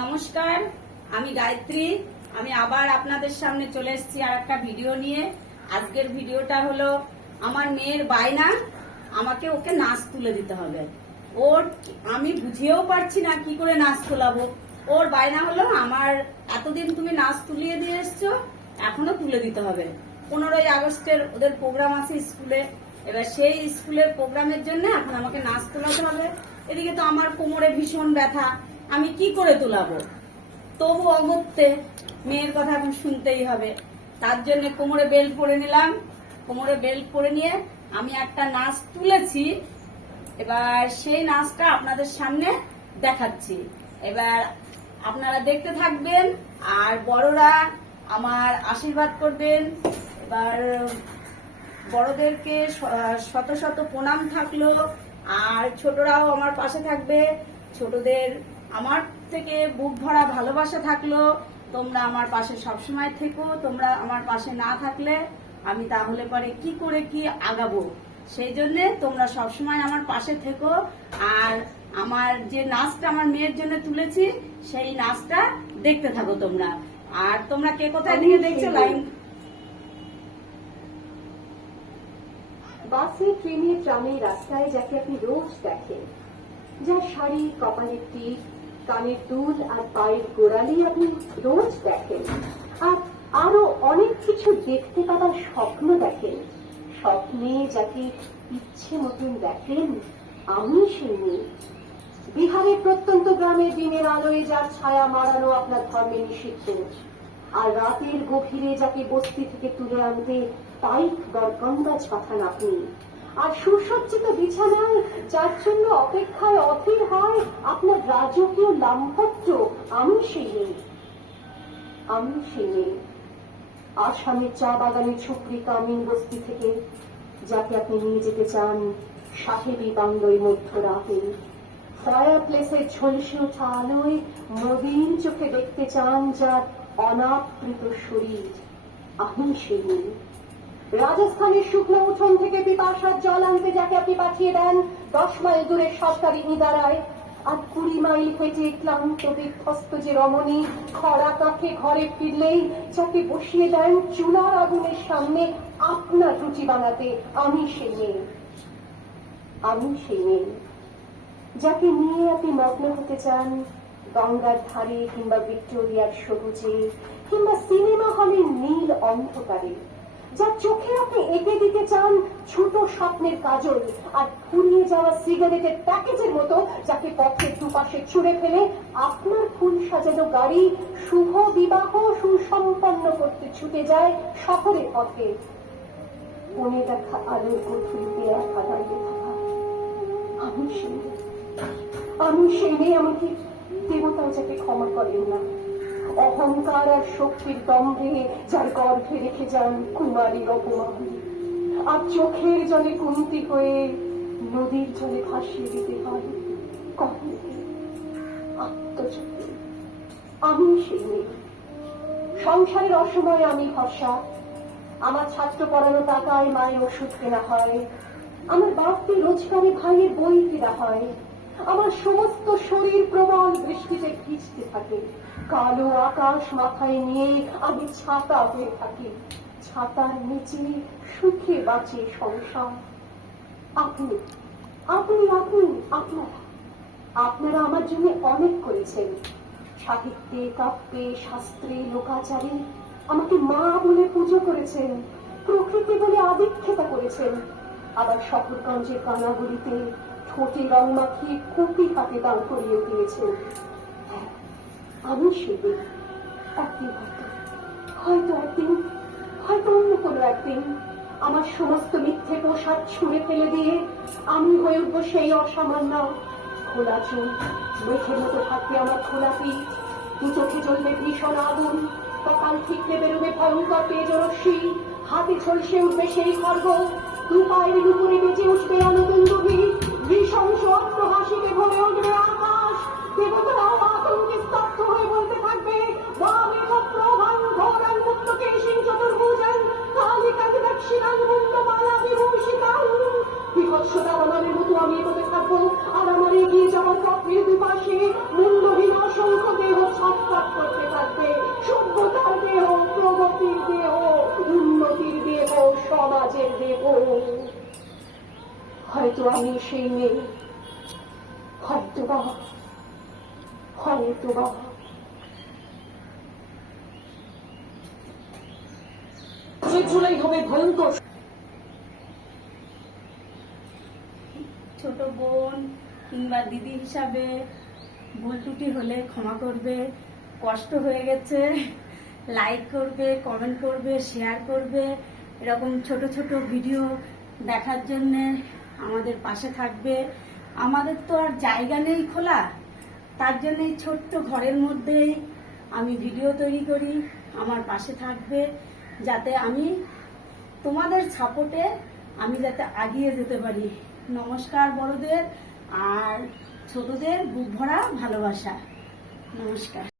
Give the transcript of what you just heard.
নমস্কার, আমি গায়ত্রী। আমি আবার আপনাদের সামনে চলে এসেছি আর একটা ভিডিও নিয়ে। আজকের ভিডিওটা হলো আমার মেয়ের বায়না, আমাকে ওকে নাচ তুলে দিতে হবে। আমি বুঝিয়েও পারছি না কি করে নাচ তোলাবো। ওর বায়না হলো আমার এতদিন তুমি নাচ তুলিয়ে দিয়ে এসছো, এখনো তুলে দিতে হবে। 15ই আগস্টের ওদের প্রোগ্রাম আছে স্কুলে। এবার সেই স্কুলের প্রোগ্রামের জন্য এখন আমাকে নাচ তোলাতে হবে। এদিকে তো আমার কোমরে ভীষণ ব্যথা, আমি কি করে তোলাবো? তবু অগত্যে মেয়ের কথা এখন শুনতেই হবে। তার জন্য কোমরে বেল্ট পরে নিলাম। কোমরে বেল্ট পরে নিয়ে আমি একটা নাচ তুলেছি। এবার সেই নাচটা আপনাদের সামনে দেখাচ্ছি। এবার আপনারা দেখতে থাকবেন আর বড়রা আমার আশীর্বাদ করবেন। এবার বড়দেরকে শত শত প্রণাম থাকলো, আর ছোটরাও আমার পাশে থাকবে। ছোটদের আমার থেকে বুক ভরা ভালোবাসা থাকলো। তোমরা আমার পাশে সবসময় থেকো। তোমরা আমার পাশে না থাকলে আমি তাহলে পরে কি করে কি আগাবো? সেই জন্য তোমরা সবসময় আমার পাশে থেকো। আর আমার যে নাচটা আমার মেয়ের জন্য তুলেছি সেই নাচটা দেখতে থাকো তোমরা। আর তোমরা কে কোথায় থেকে দেখছো? লাইন বাসে, ট্রেনে, ট্রামে, রাস্তায় যাকে আপনি রোজ দেখেন, যার শাড়ি, কপালের টিপ, কানের দুল আর পায়ের গোড়ালি আপনি রোজ দেখেন, আর আরো অনেক কিছু দেখতে পাবার স্বপ্ন দেখেন। স্বপ্নে যাকে ইচ্ছে মতন দেখেন, আমি সেই মেয়ে। বিহারের প্রত্যন্ত গ্রামে দিনের আলোয় যার ছায়া মারানো আপনার ধর্মে নিষিদ্ধ, আর রাতের গভীরে যাকে বস্তি থেকে তুলে আনতে পাইক দরকন্দাজ পাঠান আপনি, আর সুসজ্জিত বিছানায় যার জন্য অপেক্ষায় অধীর হয় আপনার রাজকীয় লাম্পট্য, আমি সেই মেয়ে। আমি সেই মেয়ে। আসামের চা বাগানের ছুকরি কামিন বস্তি থেকে যাকে আপনি নিয়ে যেতে চান সাহেবী বাংলোয় মধ্যরাতে, ফায়ার প্লেসের ঝলসে ওঠা আলোয় মদিন চোখে দেখতে চান যার অনাবৃত শরীর, আমি সেই মেয়ে। রাজস্থানের শুকনো উঠোন থেকে পিপাসার জল আনতে যাকে আপনি পাঠিয়ে দেন 10 মাইল দূরের সরকারি ইদারায়, আর 20 মাইল হেঁটে ক্লান্ত বিধ্বস্ত যে রমণী খরা কাঠে ঘরে ফিরলেই যাকে বসিয়ে দেন চুলার আগুনের সামনে আপনার রুচি বানাতে, আমি সেই মেয়ে। আমি সেই মেয়ে যাকে নিয়ে আপনি মগ্ন হতে চান গঙ্গার ধারে, কিংবা ভিক্টোরিয়ার সবুজে, কিংবা সিনেমা হলের নীল অন্ধকারে, যার চোখে আপনি এঁকে দিতে চান ছোট স্বপ্নের কাজল, আর ফুরিয়ে যাওয়া সিগারেটের প্যাকেটের মতো যাকে পথের দুপাশে ছুঁড়ে ফেলে আপনার ফুল সাজানো গাড়ি শুভ বিবাহ সুসম্পন্ন করতে ছুটে যায় শহরের পথে। মনে দেখা আলোর গভীরে একা দাঁড়িয়ে থাকা, আমি সেই মেয়ে। আমি সেই মেয়ে। আমাকে দেবতাও যাকে ক্ষমা করেন না, অহংকার আর শক্তির দম্ভে যার গর্ভে রেখে যান কুমারীর অপমান, আর চোখের জলে কুন্তি হয়ে নদীর জলে ভাসিয়ে দিতে হয় কর্ণকে আত্মচক্রে। আমি সেই মেয়ে। সংসারের অসময়ে আমি ভরসা। আমার ছাত্র পড়ানো টাকায় মায়ের ওষুধ কেনা হয়, আমার বাড়তি রোজগারে ভাইয়ের বই কেনা হয়, আমার সমস্ত শরীর প্রবল বৃষ্টিতে ভিজতে থাকে। কালো আকাশ মাথায় নিয়ে আমি ছাতা হয়ে থাকি। ছাতার নিচে সুখে বাঁচে সংসার। আপনি আপনি আপনি আপনারা আপনারা আমার জন্য অনেক করেছেন। সাহিত্যে, কাব্যে, শাস্ত্রে, লোকাচারে আমাকে মা বলে পুজো করেছেন, প্রকৃতি বলে আদিক্ষেতা করেছেন। আবার শহরগঞ্জের কানাগুলিতে ঠোঁটে রং মাখিয়ে কুপি হাতে দাঁড় করিয়ে দিয়েছেন। আমি সেদিন একদিন হয়তো অন্য কোনো একদিন আমার সমস্ত মিথ্যে পোশাক ছুঁড়ে ফেলে দিয়ে আমি হয়ে উঠবো সেই অসামান্য। খোলা চুল, মেঘের মতো থাকবে আমার খোলা পিঠ, দু চোখে জ্বলবে ভীষণ আগুন, কপাল ঠিকরে বেরোবে ভয়ঙ্কর তেজরশ্মি, হাতে ঝলসে উঠবে সেই খড়গ, দু পায়ের উপরে বেজে উঠবে আনন্দী, নৃশংস অট্টহাসিতে ভরে উঠবে আকাশ। দেবতারাও আতঙ্কে স্তব্ধ হয়ে বলতে থাকবে, বামে প্রভান ঘোরান মুক্তকে সিং চতুর্ভুজান কালিকাকে দক্ষিণান মুন্ডমালা বিভূষিতান। বিভৎস দাবানলের মতো আমি এগোতে থাকবো, আর আমার এগিয়ে যাওয়ার পথের দুপাশে মুন্ডহীন অসংখ্য দেহ হয়তো আমি সেই মেয়ে, হয়তোবা হয়তোবা জুলাই হবে ভয়ঙ্কর। ছোট বোন কিংবা দিদি হিসাবে ভুল ত্রুটি হলে ক্ষমা করবে, কষ্ট হয়ে গেছে, লাইক করবে, কমেন্ট করবে, শেয়ার করবে, এরকম ছোট ছোট ভিডিও দেখার জন্য আমাদের পাশে থাকবে। আমাদের তো আর জায়গা নেই খোলা, তার জন্য এই ছোট্ট ঘরের মধ্যেই আমি ভিডিও তৈরি করি। আমার পাশে থাকবে যাতে আমি তোমাদের সাপোর্টে আমি যাতে এগিয়ে যেতে পারি। নমস্কার বড়দের আর ছোটদের বুক ভরা ভালোবাসা। নমস্কার।